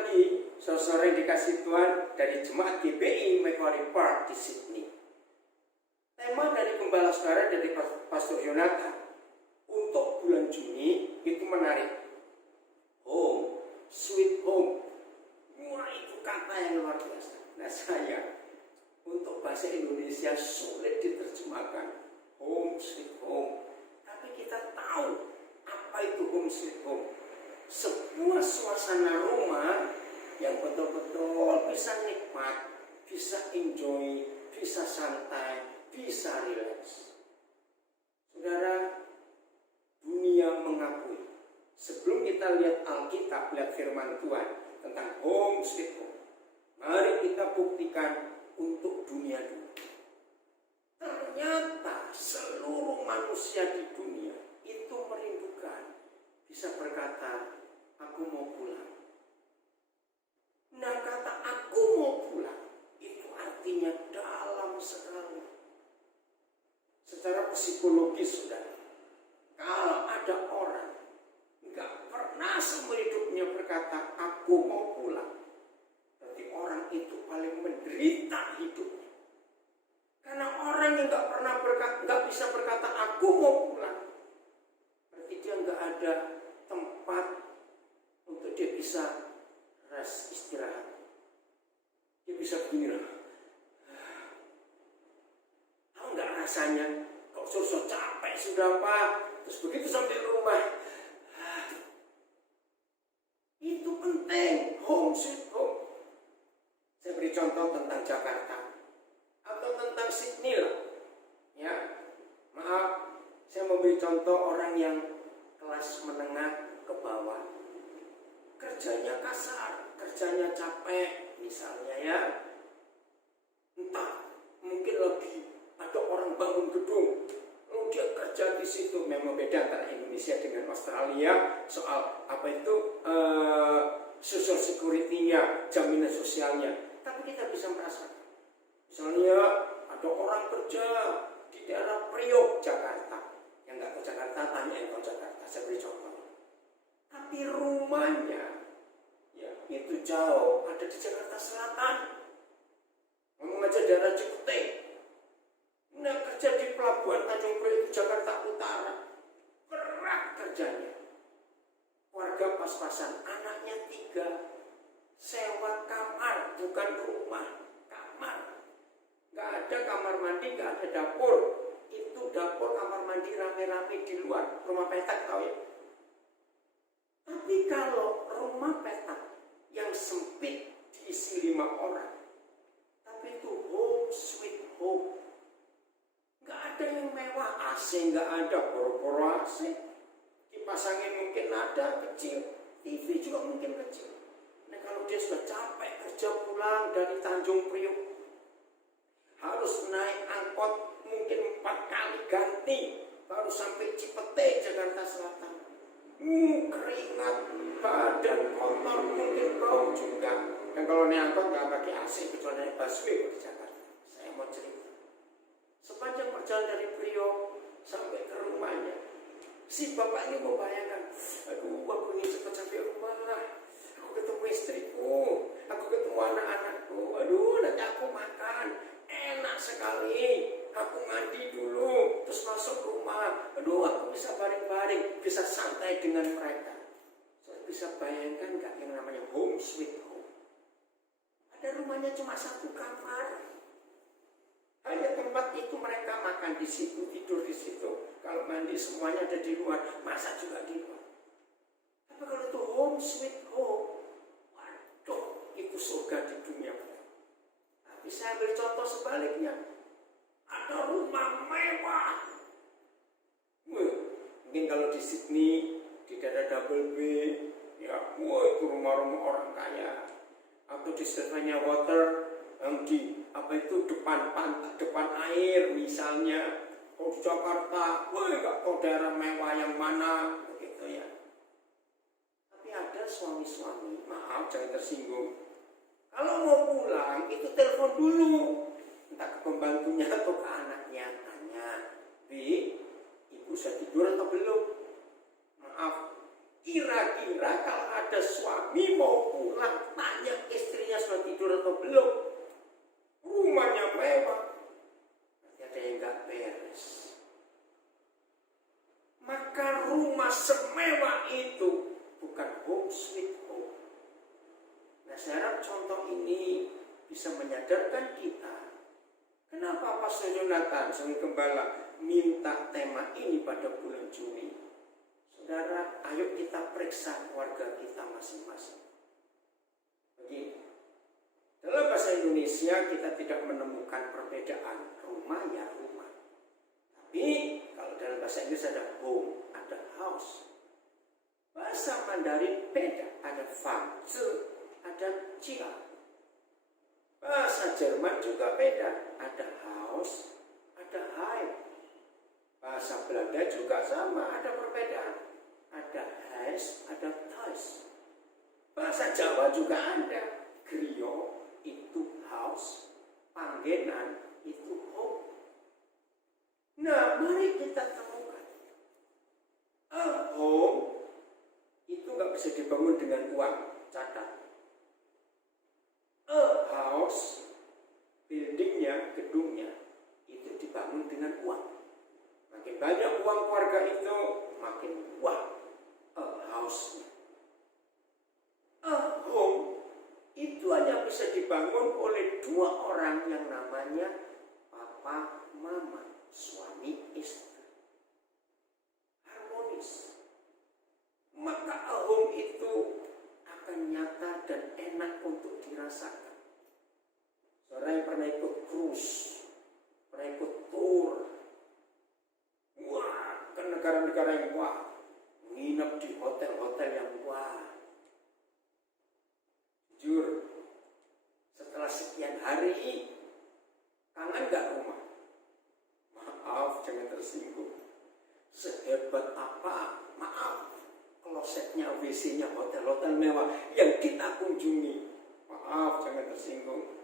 lagi, sore dikasih Tuhan dari jemaat GBI Macquarie Park di Sydney. Tema dari Gembala Saudara dari Pastor Yonatan untuk bulan Juni itu menarik. Home, sweet home. Wah, itu kata yang luar biasa. Nah, saya untuk bahasa Indonesia sulit diterjemahkan. Home, sweet home. Tapi kita tahu apa itu home, sweet home. Sebuah suasana rumah yang betul-betul bisa nikmat, bisa enjoy, bisa santai, bisa rileks. Saudara, dunia mengakui. Sebelum kita lihat Alkitab, lihat firman Tuhan tentang home sweet home, mari kita buktikan untuk dunia dulu. Ternyata seluruh manusia di dunia itu merindukan bisa berkata, aku mau pulang. Nah, kata aku mau pulang itu artinya dalam sekali. Secara psikologis, saudara, kalau ada orang nggak pernah seumur hidupnya berkata aku mau pulang, berarti orang itu paling menderita hidupnya. Karena orang yang nggak bisa berkata aku mau pulang, berarti dia nggak ada tempat untuk dia bisa rest, istirahat. Dia bisa begini lah. Tahu nggak rasanya? Kalau sudah capek sudah Pak, terus begitu sampai rumah, itu penting. Home sweet home. Saya beri contoh tentang Jakarta atau tentang Sydney lah. Ya, maaf, saya memberi contoh orang yang kelas menengah ke bawah. Kerjanya kasar, kerjanya capek, misalnya ya. Entah, mungkin lagi ada orang bangun gedung, lalu dia kerja di situ. Memang beda antara Indonesia dengan Australia soal apa itu social security-nya, jaminan sosialnya. Tapi kita bisa merasakan. Misalnya ada orang kerja di daerah Priok, Jakarta. Yang nggak ke Jakarta, tanyain ke Jakarta. Saya beri contoh. Tapi rumahnya ya itu jauh, ada di Jakarta Selatan. Ngomong aja daerah Cipete. Nah, kerja di Pelabuhan Tanjung Priok itu Jakarta Utara. Berat kerjanya. Warga pas-pasan, anaknya 3. Sewa kamar, bukan rumah, kamar. Gak ada kamar mandi, gak ada dapur. Itu dapur kamar mandi rame-rame di luar. Rumah petak tau ya. Tapi kalau rumah petak yang sempit diisi 5 orang, tapi itu home sweet home. Gak ada yang mewah, AC gak ada, boro-boro AC. Kipas angin mungkin ada, kecil. TV juga mungkin kecil. Nah, kalau dia sudah capek kerja pulang dari Tanjung Priok, harus naik angkot mungkin 4 kali ganti baru sampai Cipete, Jakarta Selatan. Keringat, badan kotor, mungkin bau juga. Dan kalau naik angkot nggak pakai AC, kecuali naik busway di Jakarta. Saya mau cerita. Sepanjang perjalanan dari Priok sampai ke rumahnya, si bapak ini membayangkan, aduh, aku ingin cepat sampai rumah. Aku ketemu istriku, aku ketemu anak-anakku, aduh, nanti aku makan, enak sekali. Aku mandi dulu, terus masuk rumah, aduh, aku bisa baring-baring, bisa santai dengan mereka. Saya bisa bayangkan nggak yang namanya home sweet home? Ada rumahnya cuma 1 kamar. Hanya tempat itu mereka makan di situ, tidur di situ. Kalau mandi semuanya ada di luar, masak juga di luar. Tapi kalau itu home sweet home, waduh, itu surga di dunia. Tapi saya beri contoh sebaliknya. Ada rumah mewah. Mungkin kalau di Sydney, di daerah Double B, ya, itu rumah-rumah orang kaya. Atau di Sylvania Water, yang di depan pantai, depan air misalnya. Kalau di Jakarta, nggak tahu daerah mewah yang mana, begitu ya. Tapi ada suami-suami, maaf jangan tersinggung. Kalau mau pulang itu telepon dulu, entah ke pembantunya atau ke anaknya, tanya, Bi, ibu sudah tidur atau belum? Maaf, kira kira-kira kalau ada suami mau pulang, tanya istrinya sudah tidur atau belum. Rumahnya mewah, berarti ada yang nggak beres. Maka rumah semewah itu bukan home sweet home. Nah, saya harap contoh ini bisa menyadarkan kita. Kenapa Pastor Jonathan sebagai gembala minta tema ini pada bulan Juni? Saudara, ayo kita periksa keluarga kita masing-masing. Begini, dalam bahasa Indonesia kita tidak menemukan perbedaan rumah ya rumah. Tapi kalau dalam bahasa Inggris ada home, ada house. Bahasa Mandarin beda, ada Fangzi, ada Jia. Bahasa Jerman juga beda, ada house, ada heim. Bahasa Belanda juga sama, ada perbedaan. Ada huis, ada thuis. Bahasa Jawa juga ada. Griyo itu house, panggenan itu home. Nah, mari kita temukan. A home itu nggak bisa dibangun dengan uang, catat. A house, buildingnya, gedungnya, itu dibangun dengan uang. Makin banyak uang keluarga itu, makin uang house-nya. A home itu hanya bisa dibangun oleh dua orang yang namanya papa, mama, suami, istri. Harmonis. Maka a home itu akan nyata dan enak untuk dirasakan. Saudara yang pernah ikut cruise, pernah ikut tour, wah, ke negara-negara yang wah, nginep di hotel-hotel yang wah. Jujur, setelah sekian hari, kangen gak rumah? Maaf, jangan tersinggung. Sehebat apa, maaf, klosetnya, WC-nya, hotel-hotel mewah yang kita kunjungi. Maaf, jangan tersinggung.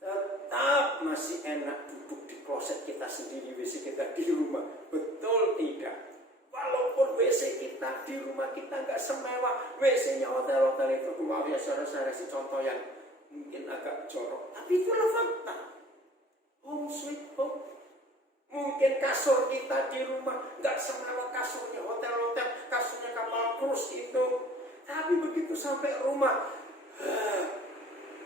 Tetap masih enak duduk di kloset kita sendiri, WC kita di rumah. Betul tidak? Walaupun WC kita di rumah kita nggak semewah WC-nya hotel-hotel itu. Maaf ya saudara-saudara, si contoh yang mungkin agak jorok, tapi itulah fakta. Home sweet home. Mungkin kasur kita di rumah nggak semewah kasurnya hotel-hotel, kasurnya kapal cruise itu. Tapi begitu sampai rumah,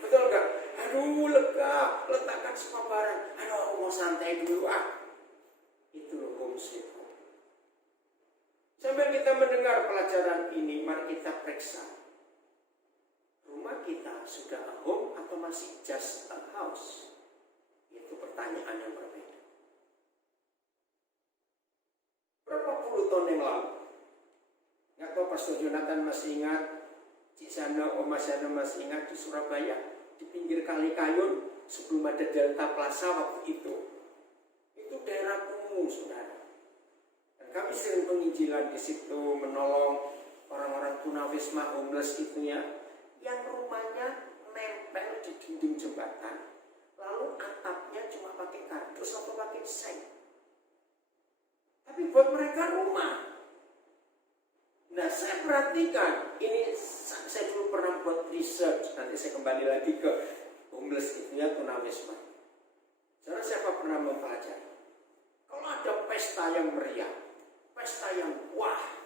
betul nggak? Aduh lega, letakkan semua barang. Aduh aku mau santai dulu Itu loh home sweet home. Sambil kita mendengar pelajaran ini, mari kita periksa. Rumah kita sudah a home atau masih just a house? Itu pertanyaan yang berbeda. Berapa puluh tahun yang lalu? Nggak tahu Pastor Jonathan masih ingat, Cik Sana, Oma Sana masih ingat di Surabaya, di pinggir Kali Kayun, sebelum ada Delta Plaza waktu itu. Itu daerah kumuh, saudara. Kami sering penginjilan di situ, menolong orang-orang tunawisma homeless itu ya, yang rumahnya nempel di dinding jembatan, lalu atapnya cuma pakai kardus atau pakai seng. Tapi buat mereka rumah. Nah, saya perhatikan, ini saya dulu pernah buat research, nanti saya kembali lagi ke homeless itu ya, tunawisma. Saudara, siapa pernah mempelajari? Kalau ada pesta yang meriah, pesta yang wah,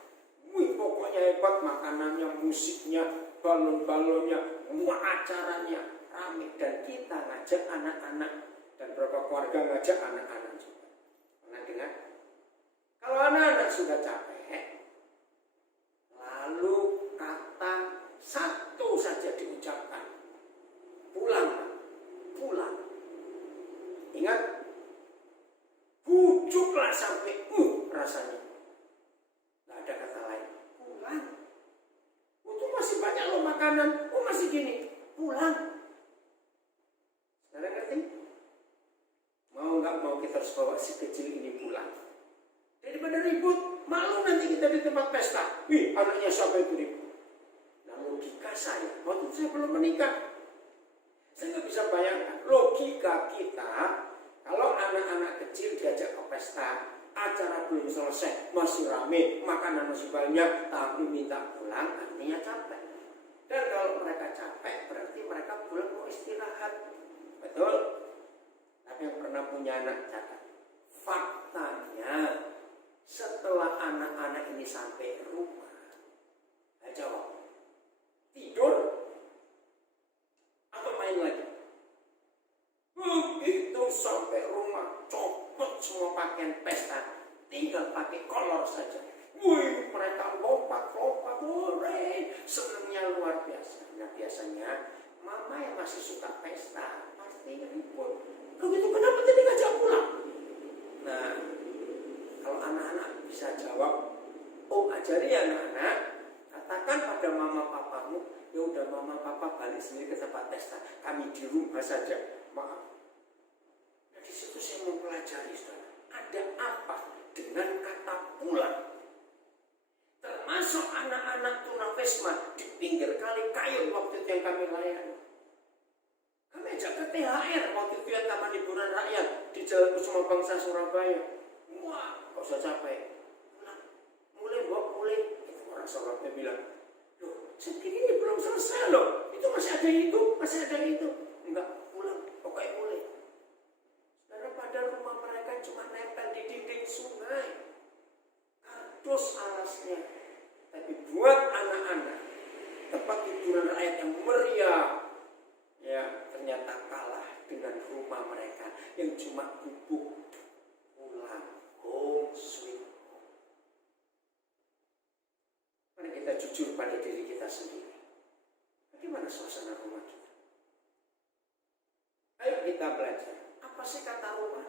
pokoknya hebat, makanannya, musiknya, balon-balonnya, acaranya ramai, dan kita ngajak anak-anak dan beberapa keluarga ngajak anak-anak juga. Pernah dengar? Kalau anak-anak sudah capek, lalu kata satu saja diucapkan, pulang, pulang. Ingat, bujuklah sampai rasanya. Nggak ada kata lain, pulang. Itu masih banyak loh makanan, masih gini, pulang. Saudara ngerti? Mau nggak mau kita harus bawa si kecil ini pulang. Daripada ribut, malu nanti kita di tempat pesta. Wih, anaknya siapa itu ribut? Nah, logika saya, waktu saya belum menikah, saya nggak bisa bayangkan logika kita kalau anak-anak kecil diajak ke pesta, acara belum selesai, masih rame, makanan masih banyak, tapi minta pulang. Dan kalau mereka capek, berarti mereka pulang mau istirahat. Betul? Tapi yang pernah punya anak catat. Faktanya, setelah anak-anak ini sampai rumah, jawab, tidur atau main lagi. Begitu sampai rumah, copot semua pakaian pesta, tinggal pakai kolor saja. Wih, mereka lompat-lompat, senangnya luar biasa. Nah, biasanya mama yang masih suka pesta pasti ribut. Begitu kenapa tadi ngajak pulang? Nah, kalau anak-anak bisa jawab, ajari anak-anak, katakan pada mama papamu, ya udah mama papa balik sendiri ke tempat pesta, kami di rumah saja, maaf. Nah, di situ saya mempelajari, saudara, ada apa dengan kata pulang? Termasuk anak-anak tunawisma di pinggir kali kayu waktu itu yang kami layani. Kami ajak ke THR waktu itu yang Taman Hiburan Rakyat di Jalan Kusuma Bangsa Surabaya. Wah, kok saya capek. Pulang. Mulai. Itu orang Surabaya bilang, loh, segini ini belum selesai loh. Itu masih ada itu. Enggak, pulang. Pokoknya mulai. Saudara, pada rumah mereka cuma nempel di dinding sungai. Kardus alasnya. Tapi buat anak-anak, tempat hiburan rakyat yang meriah, ya ternyata kalah dengan rumah mereka yang cuma gubuk pulang, home sweet home. Mari kita jujur pada diri kita sendiri. Bagaimana suasana rumah kita? Ayo kita belajar. Apa sih kata rumah?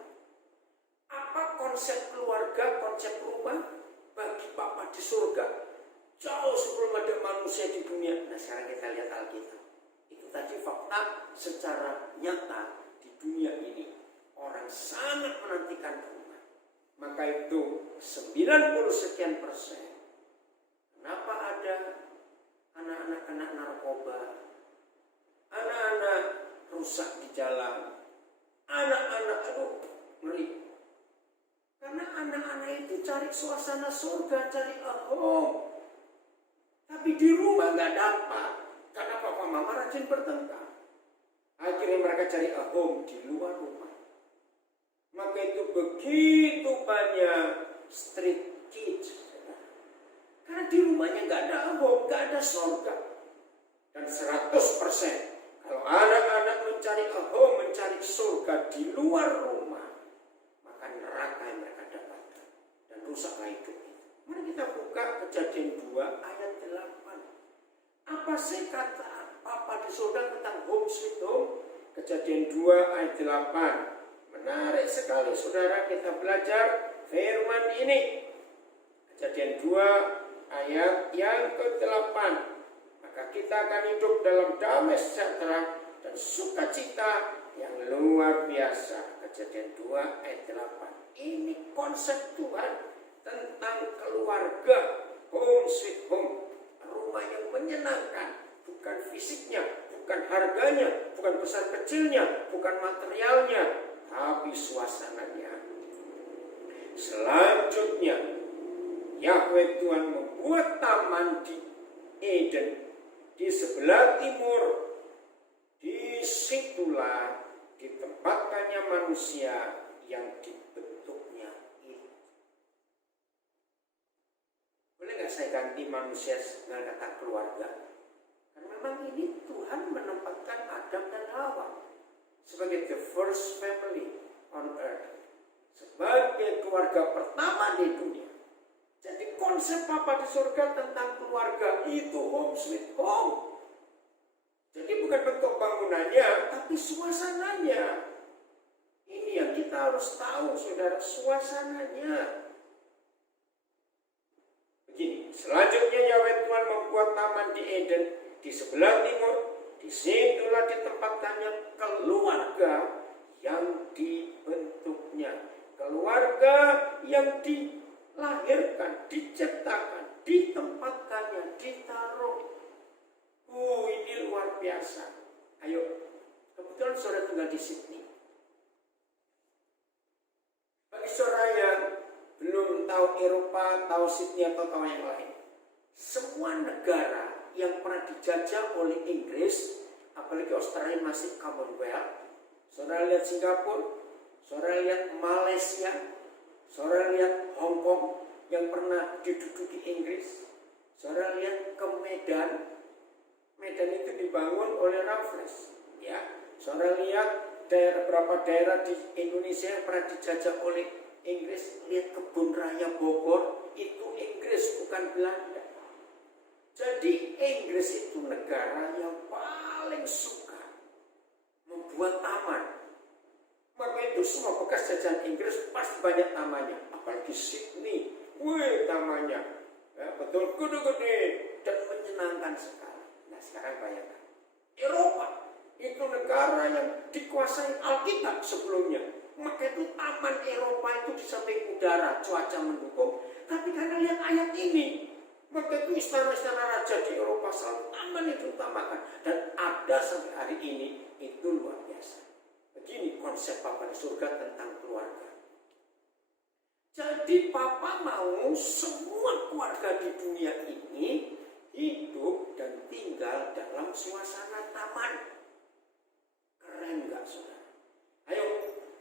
Apa konsep keluarga, konsep rumah bagi Bapa di surga? Jauh sebelum ada manusia di dunia. Nah, sekarang kita lihat Alkitab. Itu tadi fakta secara nyata di dunia ini. Orang sangat menantikan rumah. Maka itu 90 sekian persen. Kenapa ada anak-anak kena narkoba? Anak-anak rusak di jalan. Anak-anak, ngeri. Karena anak-anak itu cari suasana surga, cari home. Tapi di rumah nggak dapat. Karena papa mama rajin bertengkar. Akhirnya mereka cari home di luar rumah. Maka itu begitu banyak street kids. Karena di rumahnya nggak ada home, nggak ada surga. Dan 100% kalau anak-anak mencari home, mencari surga di luar rumah, maka neraka yang mereka dapatkan. Dan rusaklah hidup. Mari kita buka Kejadian 2 ayat 8. Apa sih kata Papa di surga tentang home sweet home? Kejadian 2 ayat 8. Menarik sekali saudara, kita belajar firman ini. Kejadian 2 ayat yang ke-8. Maka kita akan hidup dalam damai sejahtera dan sukacita yang luar biasa. Kejadian 2 ayat 8. Ini konsep Tuhan tentang keluarga, home sweet home, rumah yang menyenangkan, bukan fisiknya, bukan harganya, bukan besar kecilnya, bukan materialnya, tapi suasananya. Selanjutnya, Yahweh Tuhan membuat taman di Eden di sebelah timur. Disitulah ditempatkannya manusia yang dibentuknya itu. Boleh nggak saya ganti manusia dengan kata keluarga? Karena memang ini Tuhan menempatkan Adam dan Hawa sebagai the first family on earth, sebagai keluarga pertama di dunia. Jadi konsep Papa di surga tentang keluarga itu home sweet home. Jadi bukan bentuk bangunannya, tapi suasananya. Ini yang kita harus tahu, saudara, suasananya. Begini, selanjutnya Yahweh Tuhan membuat taman di Eden di sebelah timur. Disitulah ditempatkannya keluarga yang dibentuknya. Keluarga yang dilahirkan, diciptakan, ditempatkannya, ditaruh. Ini luar biasa. Ayo, kebetulan saudara tinggal di Sydney. Bagi saudara yang belum tahu Eropa, tahu Sydney atau tahu yang lain, semua negara yang pernah dijajah oleh Inggris, apalagi Australia masih Commonwealth. Saudara lihat Singapura, saudara lihat Malaysia, saudara lihat Hong Kong yang pernah diduduki Inggris, saudara lihat ke Medan. Medan itu dibangun oleh Raffles, ya. Saudara lihat beberapa daerah di Indonesia yang pernah dijajah oleh Inggris. Lihat kebun raya Bogor, itu Inggris bukan Belanda. Jadi Inggris itu negara yang paling suka membuat taman. Maka itu semua bekas jajahan Inggris pasti banyak tamannya. Apalagi Sydney, wih tamannya, ya, betul gede-gede dan menyenangkan sekali. Nah sekarang bayangkan, Eropa itu negara yang dikuasai Alkitab sebelumnya. Maka itu taman Eropa itu di samping udara, cuaca mendukung. Tapi karena lihat ayat ini, maka itu istana-istana raja di Eropa selalu taman itu utamakan. Dan ada sampai hari ini, itu luar biasa. Begini konsep Papa di surga tentang keluarga. Jadi Papa mau semua keluarga di dunia ini hidup dan tinggal dalam suasana taman. Keren gak saudara? Ayo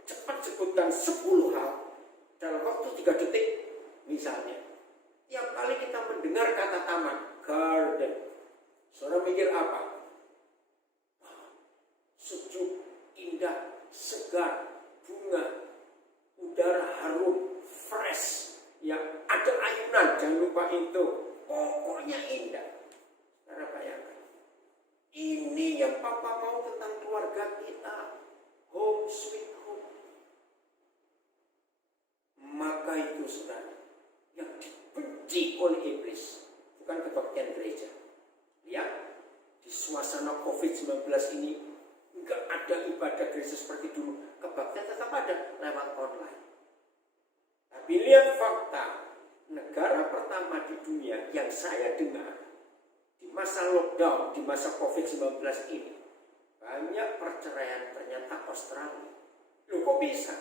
cepat sebutkan 10 hal dalam waktu 3 detik. Misalnya, tiap kali kita mendengar kata taman, garden, saudara mikir apa? Sejuk, indah, segar, bunga, udara harum, fresh, yang ada ayunan, jangan lupa itu. Pokoknya indah. Saudara bayangkan. Ini yang Papa mau tentang keluarga kita. Home sweet home. Maka itu saudara, yang dibenci oleh iblis bukan kebaktian gereja. Lihat, di suasana COVID-19 ini enggak ada ibadah gereja seperti dulu. Kebaktian tetap ada lewat online. Tapi lihat fakta, negara pertama di dunia yang saya dengar di masa lockdown, di masa COVID-19 ini, banyak perceraian ternyata Australia. Loh kok bisa?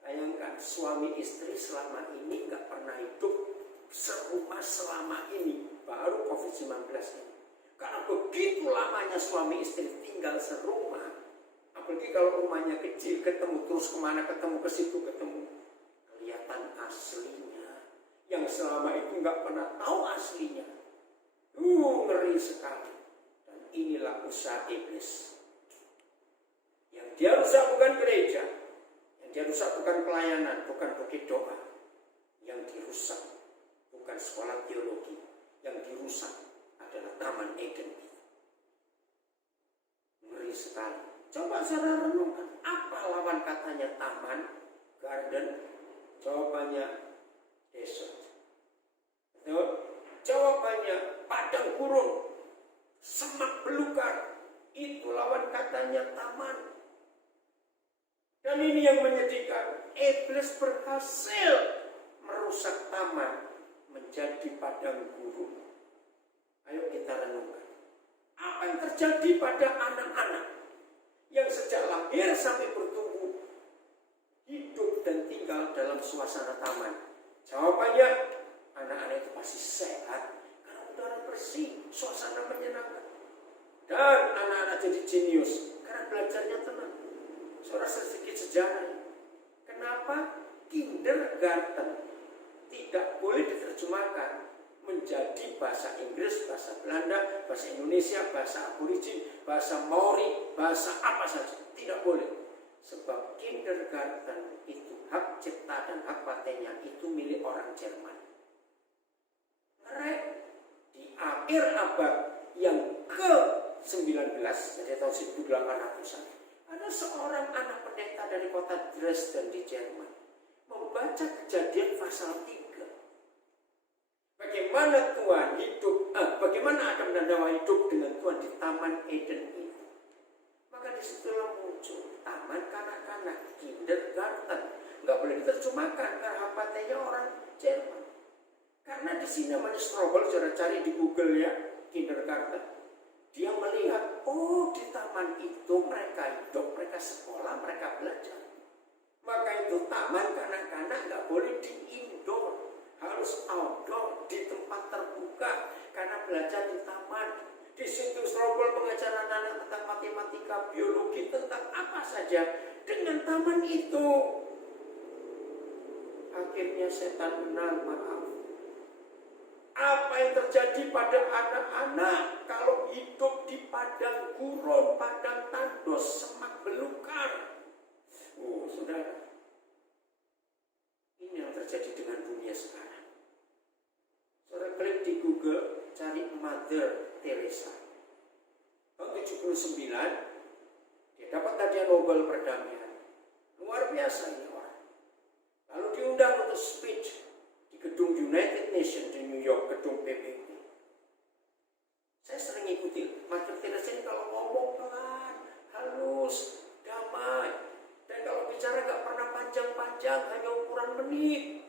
Bayangkan suami istri selama ini nggak pernah hidup serumah selama ini, baru COVID-19 ini. Karena begitu lamanya suami istri tinggal serumah, apalagi kalau rumahnya kecil, ketemu terus kemana, ketemu ke situ, ketemu, kelihatan aslinya. Yang selama itu nggak pernah tahu aslinya. Ngeri sekali. Dan inilah usaha iblis. Yang dia rusak bukan gereja, yang dia rusak bukan pelayanan, bukan bukit doa. Yang dirusak bukan sekolah teologi, yang dirusak adalah Taman Eden. Ngeri sekali. Coba saudara renungkan, apa lawan katanya taman, garden? Jawabannya desert. Jawabannya padang gurun, semak belukar. Itu lawan katanya taman. Dan ini yang menyedihkan, iblis berhasil merusak taman menjadi padang gurun. Ayo kita renungkan, apa yang terjadi pada anak-anak yang sejak lahir sampai bertumbuh hidup dan tinggal dalam suasana taman? Jawabannya, anak-anak itu pasti sehat karena udara bersih, suasana menyenangkan. Dan anak-anak jadi jenius karena belajarnya tenang. Saudara, sedikit sejarah. Kenapa kindergarten tidak boleh diterjemahkan menjadi bahasa Inggris, bahasa Belanda, bahasa Indonesia, bahasa Aborigin, bahasa Maori, bahasa apa saja? Tidak boleh. Sebab kindergarten itu hak cipta dan hak patennya itu milik orang Jerman. Mereka di akhir abad yang ke-19, jadi tahun 1800-an, ada seorang anak pendeta dari kota Dresden di Jerman membaca Kejadian pasal 3. Bagaimana Tuhan hidup, bagaimana Adam dan Hawa hidup dengan Tuhan di Taman Eden itu. Maka disitulah muncul taman kanak-kanak, kindergarten. Nggak boleh diterjemahkan karena patenya orang Jerman. Karena di sini namanya Strobel, saudara cari di Google ya, kindergarten. Dia melihat, oh di taman itu mereka hidup, mereka sekolah, mereka belajar. Maka itu taman kanak-kanak nggak boleh di indoor, harus outdoor, di tempat terbuka, karena belajar di taman. Di situ Strobel mengajar anak-anak tentang matematika, biologi, tentang apa saja. Dengan taman itu, akhirnya setan menang, maaf. Apa yang terjadi pada anak-anak kalau hidup di padang gurun, padang tandus, semak belukar? Oh, saudara, ini yang terjadi dengan dunia sekarang. Saudara klik di Google, cari Mother Teresa. Tahun 79, dia dapat hadiah Nobel perdamaian. Luar biasa ini orang. Lalu diundang untuk speech di gedung United Nations di New York, gedung PBB. Saya sering ikuti Mother Teresa ini kalau ngomong pelan, halus, damai. Dan kalau bicara gak pernah panjang-panjang, hanya ukuran menit.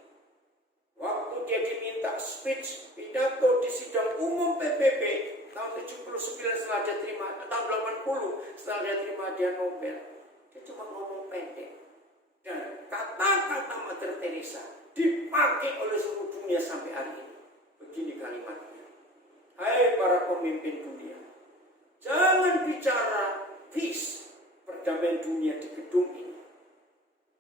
Waktu dia diminta speech, pidato di sidang umum PBB tahun 79 setelah dia terima, tahun 80 setelah dia terima hadiah Nobel, dia cuma ngomong pendek. Dan kata-kata Mother Teresa dipakai oleh seluruh dunia sampai hari ini. Begini kalimatnya. Hai para pemimpin dunia, jangan bicara peace, perdamaian dunia di gedung ini.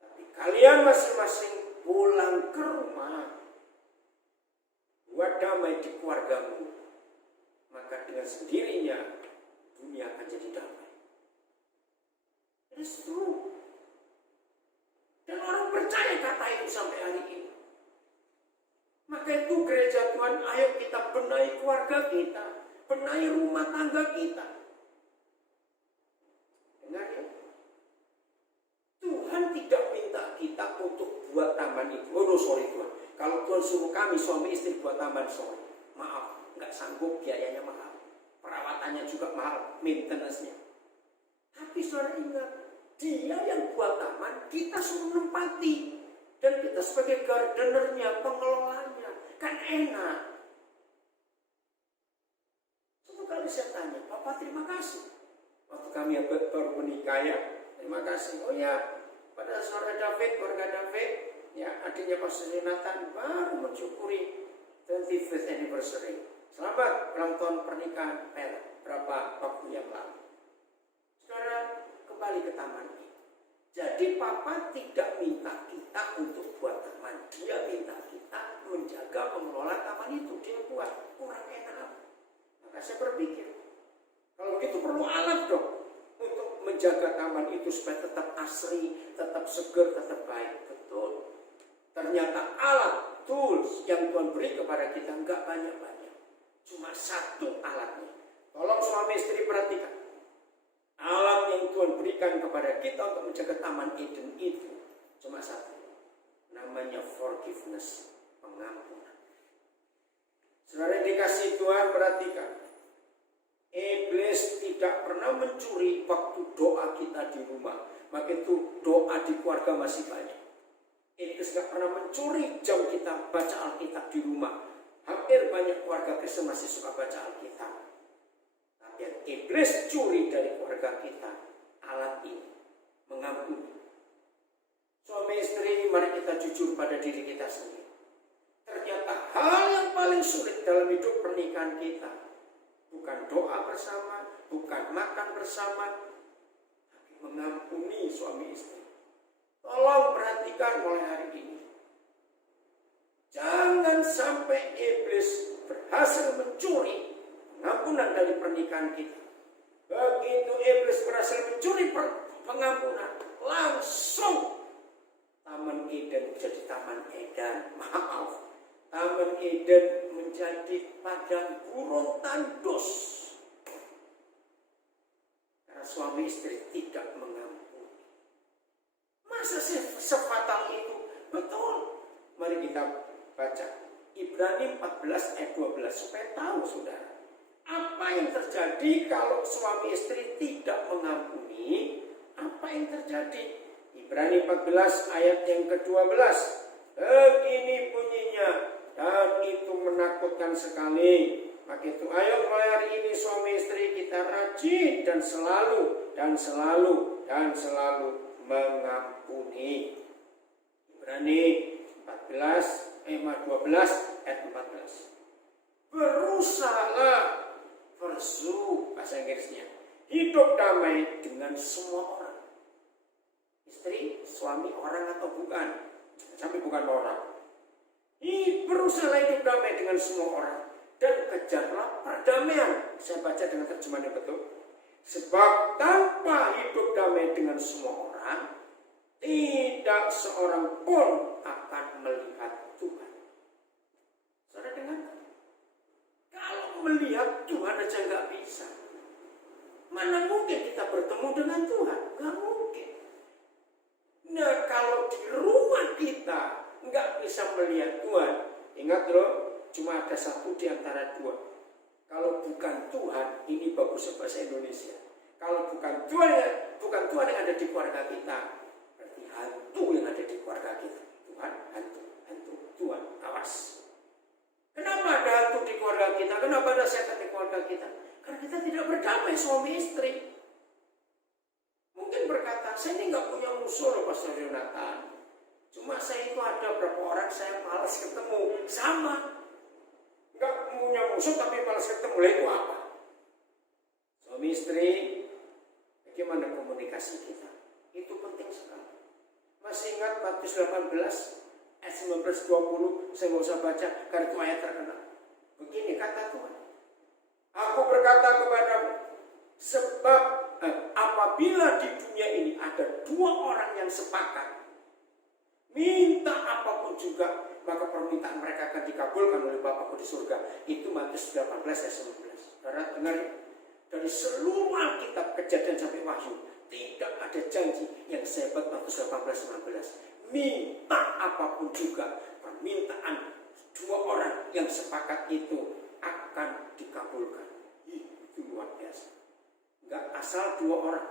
Tapi kalian masing-masing pulang ke rumah, buat damai di keluargamu. Maka dengan sendirinya dunia akan jadi damai. It's true. Dan orang percaya kata itu sampai hari ini. Maka itu gereja Tuhan, ayo kita benahi keluarga kita, benahi rumah tangga kita. Dengar ya? Tuhan tidak minta kita untuk buat taman itu. Oh, sorry Tuhan. Kalau Tuhan suruh kami suami istri buat taman, sorry. Maaf, nggak sanggup, biayanya mahal. Perawatannya juga mahal, maintenance-nya. Tapi saudara ingat, dia yang buat taman, kita suruh nempati. Dan kita sebagai gardenernya, pengelolanya, kan enak. Suatu kali saya tanya, Bapak terima kasih. Waktu kami baru menikah ya, terima kasih. Oh ya, pada saudara David, keluarga David, ya adiknya Pastor Jonathan baru mensyukuri 25th anniversary. Selamat ulang tahun pernikahan berapa waktu yang lalu. Saudara, kembali ke taman ini. Jadi Papa tidak minta kita untuk buat taman. Dia minta kita menjaga, mengelola taman itu. Dia buat, kurang enak. Maka saya berpikir, kalau begitu perlu alat dong untuk menjaga taman itu supaya tetap asri, tetap segar, tetap baik. Betul. Ternyata alat, tools yang Tuhan beri kepada kita enggak banyak-banyak. Cuma satu alatnya. Tolong suami istri perhatikan. Alat yang Tuhan berikan kepada kita untuk menjaga taman Eden itu cuma satu. Namanya forgiveness, pengampunan. Saudara dikasih Tuhan, perhatikan. Iblis tidak pernah mencuri waktu doa kita di rumah. Maka itu doa di keluarga masih banyak. Iblis tidak pernah mencuri jam kita baca Alkitab di rumah. Hampir banyak keluarga Kristen masih suka baca Alkitab. Tapi yang iblis curi dari keluarga kita, alat ini, mengampuni. Suami istri, mari kita jujur pada diri kita sendiri. Ternyata hal yang paling sulit dalam hidup pernikahan kita bukan doa bersama, bukan makan bersama, tapi mengampuni suami istri. Tolong perhatikan mulai hari ini. Jangan sampai iblis berhasil mencuri pengampunan dari pernikahan kita. Begitu iblis berhasil mencuri pengampunan, langsung Taman Eden menjadi Taman Edan. Maaf, Taman Eden menjadi padang gurun tandus. Karena suami istri tidak mengampuni. Masa sefatal itu? Betul. Mari kita baca Ibrani 14 ayat 12 supaya tahu saudara. Apa yang terjadi kalau suami istri tidak mengampuni? Apa yang terjadi? Ibrani 14 ayat yang ke-12. Begini bunyinya, dan itu menakutkan sekali. Maka itu ayo mulai hari ini suami istri kita rajin dan selalu mengampuni. Ibrani 14 ayat 12 ayat 14. Berusahalah bahasa Inggrisnya. Hidup damai dengan semua orang. Istri, suami, orang atau bukan. Sampai bukan orang. Berusaha hidup damai dengan semua orang. Dan kejarlah perdamaian. Saya baca dengan terjemahan yang betul. Sebab tanpa hidup damai dengan semua orang, tidak seorang pun akan melihat Tuhan. Saudara dengar? Kalau melihat Tuhan aja nggak bisa. Mana mungkin kita bertemu dengan Tuhan? Nggak mungkin. Nah, kalau di rumah kita nggak bisa melihat Tuhan, ingat loh, cuma ada satu di antara dua. Kalau bukan Tuhan, ini bagus bahasa Indonesia. Kalau bukan Tuhan yang ada di keluarga kita, berarti hantu yang ada di keluarga kita. Tuhan, hantu, Tuhan, awas. Kenapa ada hantu di keluarga kita? Kenapa ada setan di keluarga kita? Karena kita tidak berdamai suami istri. Mungkin berkata, saya ini nggak punya musuh loh Pastor Yonatan. Cuma saya itu ada berapa orang saya malas ketemu. Sama. Nggak punya musuh tapi malas ketemu. Lah itu apa? Suami istri, bagaimana komunikasi kita? Itu penting sekali. Masih ingat Matius 18 ayat 19-20, saya nggak usah baca karena itu ayat terkenal. Begini kata Tuhan, aku berkata kepadamu, sebab apabila di dunia ini ada dua orang yang sepakat minta apapun juga, maka permintaan mereka akan dikabulkan oleh Bapakku di surga. Itu Matius 18 ayat 19. Saudara dengar ya? Dari seluruh Alkitab Kejadian sampai Wahyu, tidak ada janji yang sehebat Matius 18-19. Minta apapun juga, permintaan dua orang yang sepakat itu akan dikabulkan. Itu luar biasa. Enggak asal dua orang.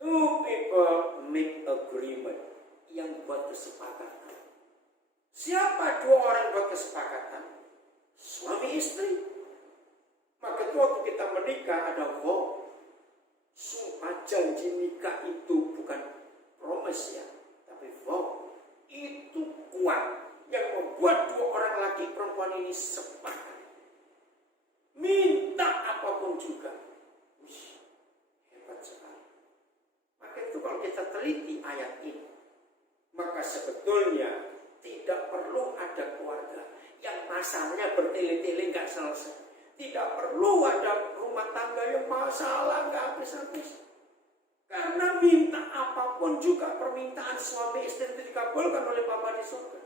Two people make agreement, yang buat kesepakatan. Siapa dua orang yang buat kesepakatan? Suami istri. Maka itu waktu kita menikah ada vow. Sumpah janji nikah itu bukan promise ya, tapi vow. Itu kuat yang membuat dua orang laki perempuan ini sepakat. Minta apapun juga. Wih, hebat sekali. Maka itu kalau kita teliti ayat ini, maka sebetulnya tidak perlu ada keluarga yang masalahnya bertele-tele nggak selesai. Tidak perlu ada rumah tangga yang masalah nggak habis-habis. Karena minta apapun juga permintaan suami istri itu dikabulkan oleh Bapa di surga.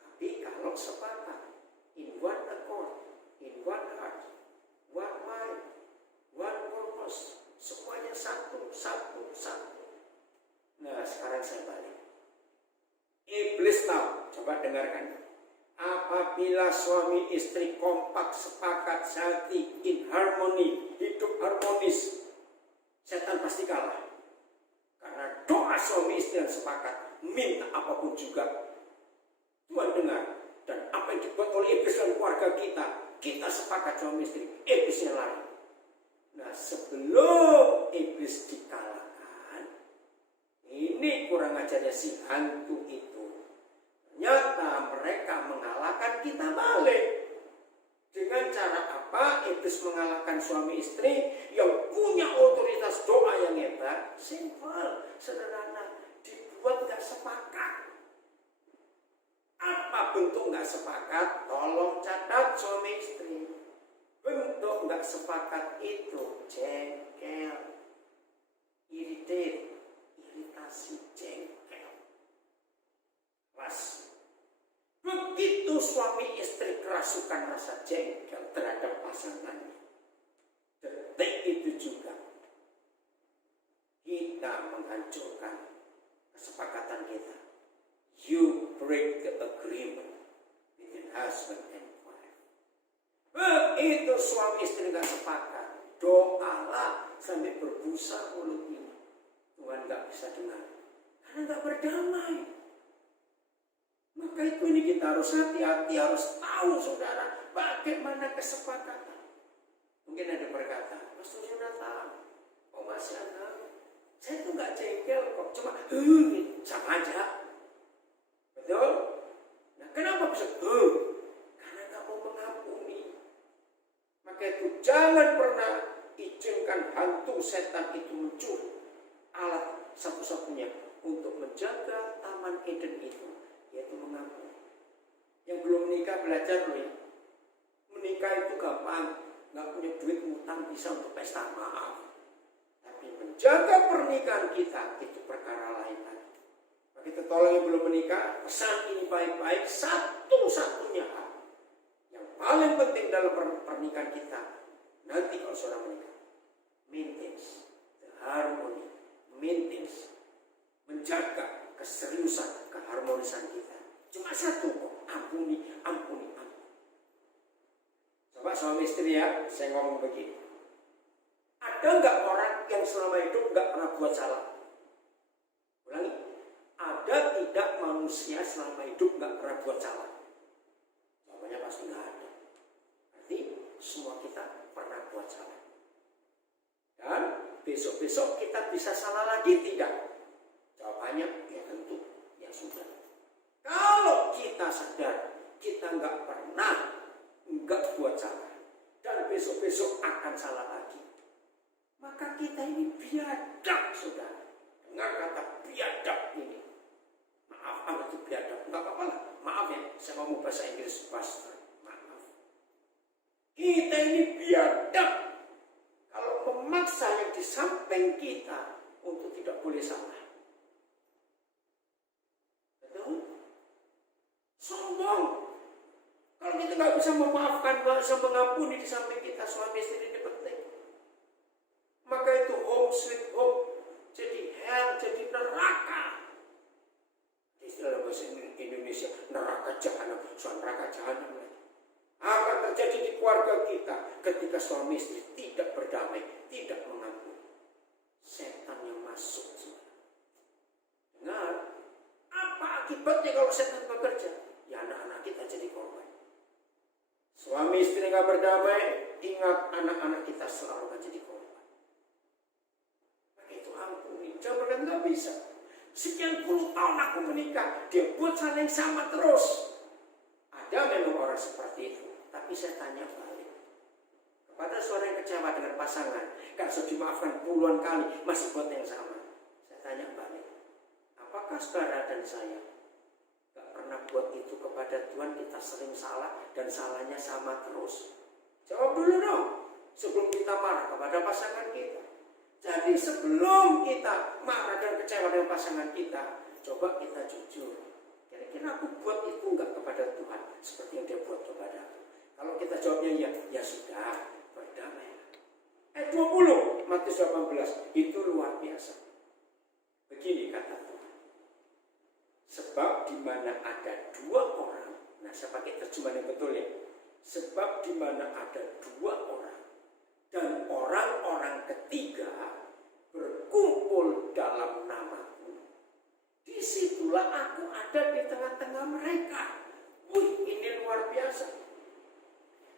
Tapi kalau sepakat, in one accord, in one heart, one mind, one purpose, semuanya satu. Nah, sekarang saya balik. Iblis tahu, coba dengarkan. Apabila suami istri kompak, sepakat, sehati, in harmony, hidup harmonis, setan pasti kalah. Karena doa suami istri yang sepakat, minta apapun juga, Tuhan dengar. Dan apa yang dibuat oleh iblis dalam keluarga kita sepakat suami istri, iblisnya lari. Nah, sebelum iblis dikalahkan, ini kurang ajarnya si hantu itu. Ternyata mereka mengalahkan kita balik. Dengan cara apa? Iblis mengalahkan suami istri yang punya otoritas doa yang hebat. Simple, sederhana, dibuat gak sepakat. Apa bentuk gak sepakat? Tolong catat suami istri. Bentuk gak sepakat itu jengkel, iritasi, jengkel. Pas begitu suami istri kerasukan rasa jengkel terhadap pasangannya, detik itu juga kita menghancurkan kesepakatan kita. You break the agreement between husband and wife. Begitu suami istri gak sepakat, doalah sampai berbusa mulutnya, Tuhan gak bisa dengar karena gak berdamai. Maka itu ini kita harus hati-hati, harus tahu saudara bagaimana kesepakatan. Mungkin ada berkata, Pastor Yonatan, kok masih ada? Saya tuh gak jengkel kok, cuma sama aja. Betul? Nah kenapa bisa? Karena gak mau mengampuni. Maka itu jangan pernah izinkan hantu setan itu mencuri alat satu-satunya untuk menjaga taman Eden itu, yaitu mengampuni. Yang belum menikah belajar loh ya. Menikah itu gampang, nggak punya duit ngutang bisa untuk pesta, maaf. Tapi menjaga pernikahan kita itu perkara lain lagi. Bagi tolong yang belum menikah, pesan ini baik-baik, satu-satunya hal yang paling penting dalam pernikahan kita nanti kalau sudah menikah, maintain the harmony, maintain, menjaga keseriusan, keharmonisan kita. Cuma satu kok, ampuni. Coba suami istri ya, saya ngomong begini. Ada nggak orang yang selama hidup nggak pernah buat salah? Ulangi, ada tidak manusia selama hidup nggak pernah buat salah? Jawabannya pasti nggak ada. Berarti semua kita pernah buat salah. Dan besok-besok kita bisa salah lagi tidak? Jawabannya ya tentu, ya sudah. Kalau kita sadar kita nggak buat salah dan besok-besok akan salah lagi, maka kita ini biadab, saudara. Dengar kata biadab ini. Maaf, anggap itu biadab, nggak apa-apa lah. Maaf ya, saya mau bahasa Inggris, pastor. Maaf. Kita ini biadab kalau memaksa yang di samping kita untuk tidak boleh salah. Sombong. Kalau kita nggak bisa memaafkan, nggak bisa mengampuni di samping kita, suami istri ini penting. Maka itu home sweet home jadi hell, jadi neraka. Istilah bahasa Indonesia neraka jahanam, soal neraka jahanam akan terjadi di keluarga kita ketika suami istri tidak berdamai, tidak mengampuni. Setan yang masuk. Dengar, apa akibatnya kalau setan bekerja? Ya anak-anak kita jadi korban. Suami istri nggak berdamai, ingat anak-anak kita selalu akan jadi korban. Maka itu ampuni. Jangan berkata nggak bisa. Sekian puluh tahun aku menikah, dia buat salah yang sama terus. Ada memang orang seperti itu, tapi saya tanya balik. Kepada saudara yang kecewa dengan pasangan, kan sudah dimaafkan puluhan kali, masih buat yang sama. Saya tanya balik, apakah saudara dan saya gak pernah buat itu kepada Tuhan? Kita sering salah dan salahnya sama terus. Jawab dulu dong, sebelum kita marah kepada pasangan kita. Jadi sebelum kita marah dan kecewa dengan pasangan kita, coba kita jujur. Kira-kira aku buat itu enggak kepada Tuhan seperti yang dia buat kepada aku? Kalau kita jawabnya ya, ya sudah, berdamai. 20 Matius 18 itu luar biasa. Begini kata Tuhan. Sebab di mana ada dua orang, nah saya pakai terjemahan yang betul ya. Sebab di mana ada dua orang dan orang-orang ketiga berkumpul dalam namaku, disitulah aku ada di tengah-tengah mereka. Wih, ini luar biasa.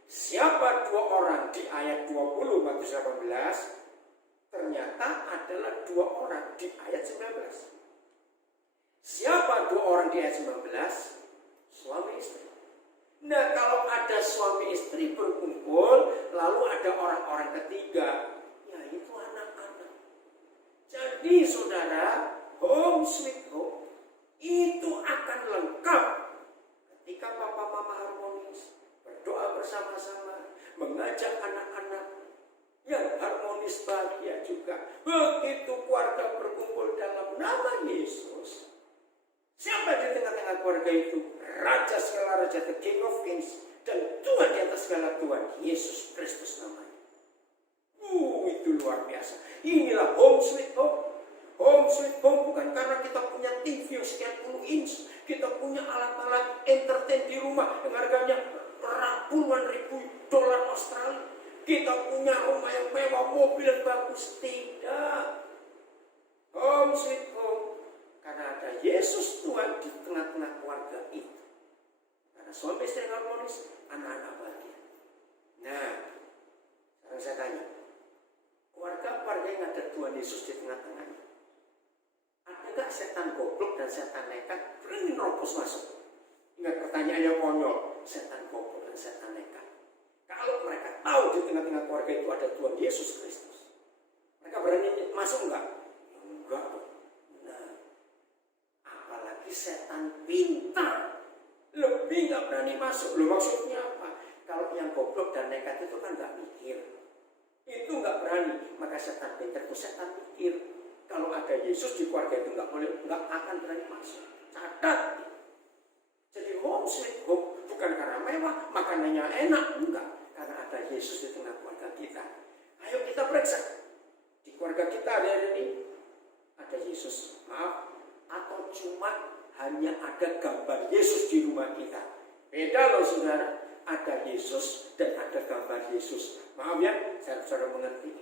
Siapa dua orang di ayat 20 Matius 18? Ternyata adalah dua orang di ayat 19. Siapa dua orang di ayat 19? Suami istri. Nah, kalau ada suami istri berkumpul, lalu ada orang-orang ketiga, ya itu anak-anak. Jadi saudara, home sweet home itu akan lengkap ketika papa mama harmonis, berdoa bersama-sama, mengajak anak-anak yang harmonis bahagia juga. Begitu keluarga berkumpul dalam nama Yesus. Siapa di tengah-tengah keluarga itu? Raja segala raja, the King of Kings, dan Tuhan di atas segala Tuhan, Yesus Kristus namanya. Itu luar biasa. Inilah home sweet home. Home sweet home bukan karena kita punya TV sekian puluh inch, kita punya alat-alat entertain di rumah yang harganya puluhan ribu dolar Australia, kita punya rumah yang mewah, mobil yang bagus. Tidak. Home sweet home karena ada Yesus Tuhan di tengah-tengah keluarga itu. Karena suami istri harmonis, anak-anak bahagia. Nah, sekarang saya tanya, keluarga yang ada Tuhan Yesus di tengah-tengahnya, ada gak setan goblok dan setan nekat berani nerobos masuk? Ingat pertanyaan yang konyol, setan goblok dan setan nekat. Kalau mereka tahu tahu di tengah-tengah keluarga itu ada Tuhan Yesus Kristus. Mereka berani masuk enggak? Enggak. Nah, apalagi setan pintar, lebih enggak berani masuk. Loh, maksudnya apa? Kalau yang goblok dan nekat itu kan enggak mikir. Itu enggak berani. Maka setan pintar itu setan mikir. Kalau ada Yesus di keluarga itu enggak akan berani masuk. Catat. Jadi home sweet home bukan karena mewah, makanannya enak, enggak. Karena ada Yesus di tengah keluarga kita. Ayo kita periksa. Di keluarga kita hari ini ada Yesus, maaf, atau cuma hanya ada gambar Yesus di rumah kita. Beda loh saudara, ada Yesus dan ada gambar Yesus. Maaf ya, saya saudara mengerti.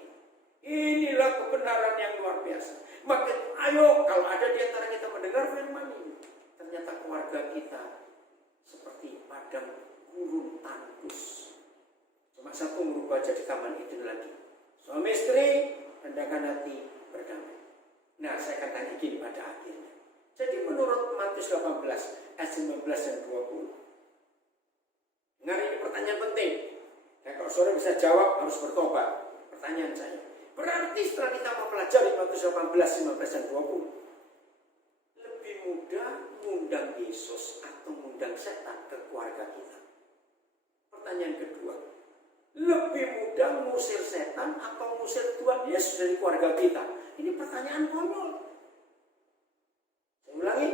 Inilah kebenaran yang luar biasa. Maka ayo, kalau ada di antara kita mendengar firman ini, ternyata keluarga kita seperti padang gurun tandus. Cuma satu merubah jadi taman Eden lagi. Suami istri, rendahkan hati, berdamai. Nah, saya akan tanya gini pada akhirnya. Jadi menurut Matius 18, ayat 19 dan 20. Dengar ini pertanyaan penting. Nah, kalau saudara bisa jawab, harus bertobat. Pertanyaan saya. Berarti setelah kita mempelajari Matius 18, 19 dan 20, lebih mudah mengundang Yesus atau mengundang setan ke keluarga kita. Pertanyaan kedua. Lebih mudah mengusir setan atau mengusir Tuhan Yesus dari keluarga kita? Ini pertanyaan konyol. Saya ulangi.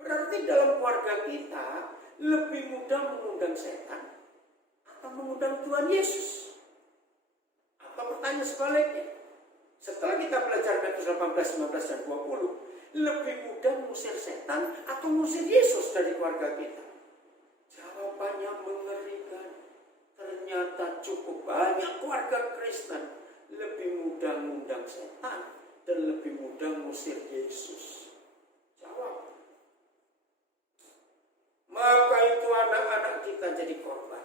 Berarti dalam keluarga kita lebih mudah mengundang setan atau mengundang Tuhan Yesus? Atau pertanyaan sebaliknya. Setelah kita belajar Matius 18, 19, dan 20, lebih mudah mengusir setan atau mengusir Yesus dari keluarga kita? Jawabannya mengerikan. Ternyata cukup banyak keluarga Kristen lebih mudah mengundang setan dan lebih mudah mengusir Yesus. Jawab. Maka itu anak-anak kita jadi korban.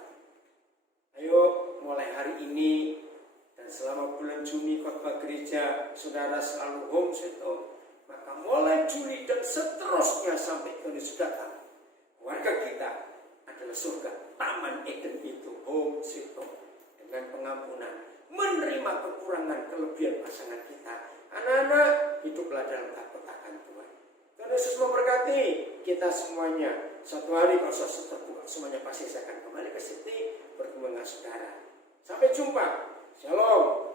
Ayo mulai hari ini dan selama bulan Juni khotbah gereja saudara selalu home sweet home. Maka mulai Juli dan seterusnya sampai ke Yesus datang, keluarga kita adalah surga. Taman Eden itu home sweet home. Dengan pengampunan, menerima kekurangan kelebihan pasangan kita. Anak-anak, hiduplah dalam taat-taatan Tuhan. Tuhan Yesus memberkati kita semuanya. Suatu hari kalau saudara terbuka semuanya pasti saya akan kembali ke sini bertemu dengan saudara. Sampai jumpa. Shalom.